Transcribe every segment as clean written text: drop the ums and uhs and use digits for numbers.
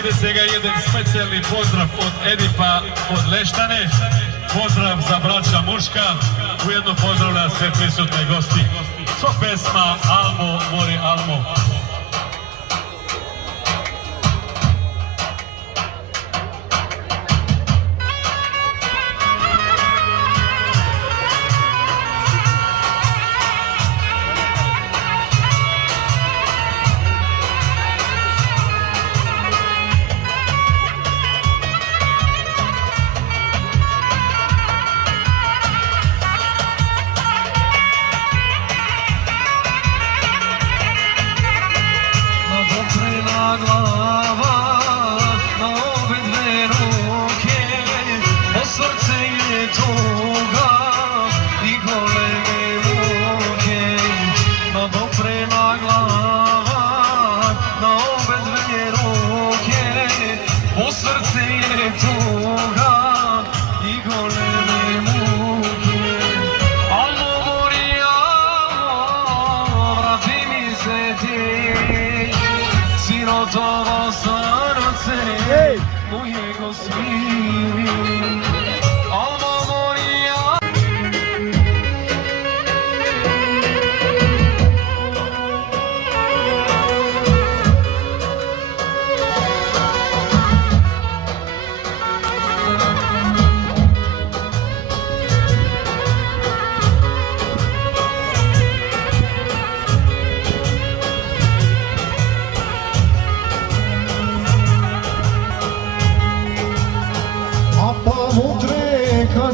Иде сега еден специјални поздрав од Едипа од Лештане. Поздрав за браќа Мушка, уедно поздравлja све присутни гости. Со песма Алмо, мори Алмо.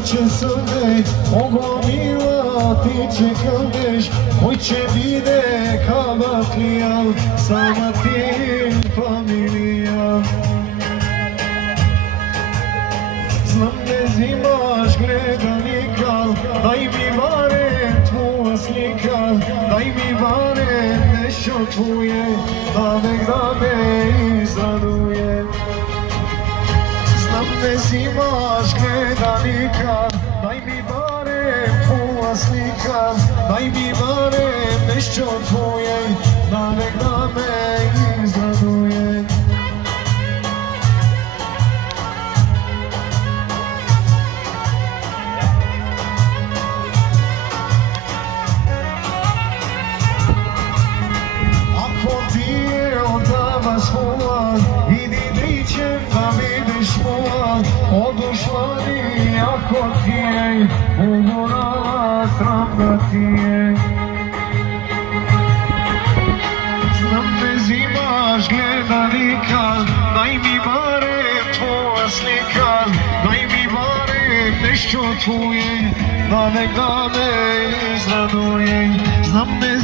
Će srde, mogo mila, ti će kaldeš, koji će vide kavatlija, sama ti familija. Znam ne zimaš gledanika, daj mi barem tvoja slika, daj mi barem nešto tvoje, da me izraduje. Znam ne zimaš gledanika, daj mi barem tvoja slika, daj mi barem nešto tvoje, da me izraduje. Ako ti je odava svoja, idi ličem da vidiš moja, odušla mi ako ti je, umorala sram da ti je. Znam bez imaš gledanika, daj mi barem tvoja slika, daj mi barem nešto tvoje, da me izraduje. Znam bez